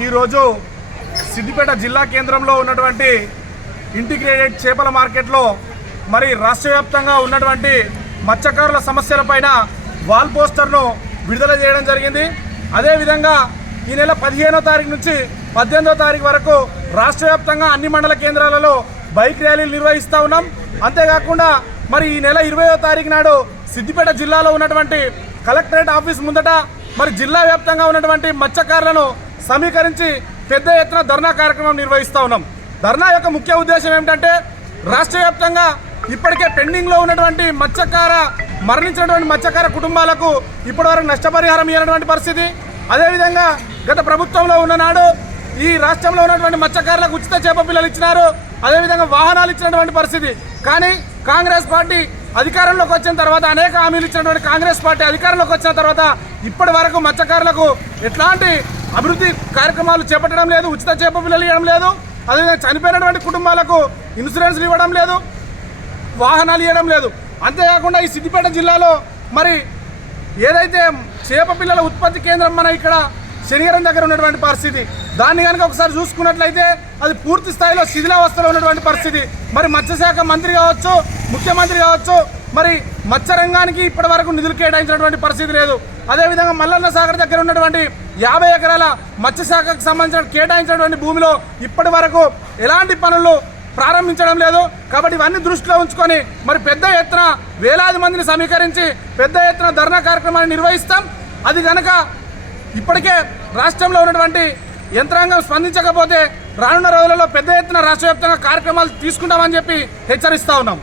ఈరోజు సిద్దిపేట జిల్లా కేంద్రంలో ఉన్నటువంటి ఇంటిగ్రేటెడ్ చేపల మార్కెట్లో మరి రాష్ట్ర వ్యాప్తంగా ఉన్నటువంటి మత్స్యకారుల సమస్యలపైన వాల్ పోస్టర్ను విడుదల చేయడం జరిగింది. అదేవిధంగా ఈ నెల 15వ తారీఖు నుంచి 18వ తారీఖు వరకు రాష్ట్ర వ్యాప్తంగా అన్ని మండల కేంద్రాలలో బైక్ ర్యాలీలు నిర్వహిస్తూ ఉన్నాం. అంతేకాకుండా మరి ఈ నెల 20వ తారీఖు నాడు సిద్దిపేట జిల్లాలో ఉన్నటువంటి కలెక్టరేట్ ఆఫీస్ ముందట మరి జిల్లా వ్యాప్తంగా ఉన్నటువంటి మత్స్యకారులను సమీకరించి పెద్ద ఎత్తున ధర్నా కార్యక్రమం నిర్వహిస్తూ ఉన్నాం. ధర్నా యొక్క ముఖ్య ఉద్దేశం ఏమిటంటే రాష్ట్ర వ్యాప్తంగా ఇప్పటికే పెండింగ్లో ఉన్నటువంటి మరణించినటువంటి మత్స్యకార కుటుంబాలకు ఇప్పటివరకు నష్టపరిహారం ఇవ్వనటువంటి పరిస్థితి. అదేవిధంగా గత ప్రభుత్వంలో ఉన్ననాడు ఈ రాష్ట్రంలో ఉన్నటువంటి మత్స్యకారులకు ఉచిత చేప పిల్లలు ఇచ్చినారు, అదేవిధంగా వాహనాలు ఇచ్చినటువంటి పరిస్థితి. కానీ కాంగ్రెస్ పార్టీ అధికారంలోకి వచ్చిన తర్వాత అనేక హామీలు ఇచ్చినటువంటి కాంగ్రెస్ పార్టీ అధికారంలోకి వచ్చిన తర్వాత ఇప్పటి వరకు మత్స్యకారులకు ఎట్లాంటి అభివృద్ధి కార్యక్రమాలు చేపట్టడం లేదు, ఉచిత చేప పిల్లలు ఇవ్వడం లేదు, అదేవిధంగా చనిపోయినటువంటి కుటుంబాలకు ఇన్సూరెన్స్లు ఇవ్వడం లేదు, వాహనాలు ఇవ్వడం లేదు. అంతేకాకుండా ఈ సిద్దిపేట జిల్లాలో మరి ఏదైతే చేప పిల్లల ఉత్పత్తి కేంద్రం మన ఇక్కడ శనిగరం దగ్గర ఉన్నటువంటి పరిస్థితి, దాన్ని కనుక ఒకసారి చూసుకున్నట్లయితే అది పూర్తి స్థాయిలో శిథిలావస్థలో ఉన్నటువంటి పరిస్థితి. మరి మత్స్యశాఖ మంత్రి కావచ్చు, ముఖ్యమంత్రి కావచ్చు, మరి మత్స్య రంగానికి ఇప్పటి వరకు నిధులు కేటాయించినటువంటి పరిస్థితి లేదు. అదేవిధంగా మల్లన్న సాగర్ దగ్గర ఉన్నటువంటి 50 ఎకరాల మత్స్యశాఖకు సంబంధించిన కేటాయించినటువంటి భూమిలో ఇప్పటి వరకు ఎలాంటి పనులు ప్రారంభించడం లేదు. కాబట్టి ఇవన్నీ దృష్టిలో ఉంచుకొని మరి పెద్ద ఎత్తున వేలాది మందిని సమీకరించి పెద్ద ఎత్తున ధర్నా కార్యక్రమాన్ని నిర్వహిస్తాం. అది కనుక ఇప్పటికే రాష్ట్రంలో ఉన్నటువంటి యంత్రాంగం స్పందించకపోతే రానున్న రోజులలో పెద్ద ఎత్తున రాష్ట్ర వ్యాప్తంగా కార్యక్రమాలు తీసుకుంటామని చెప్పి హెచ్చరిస్తూ ఉన్నాం.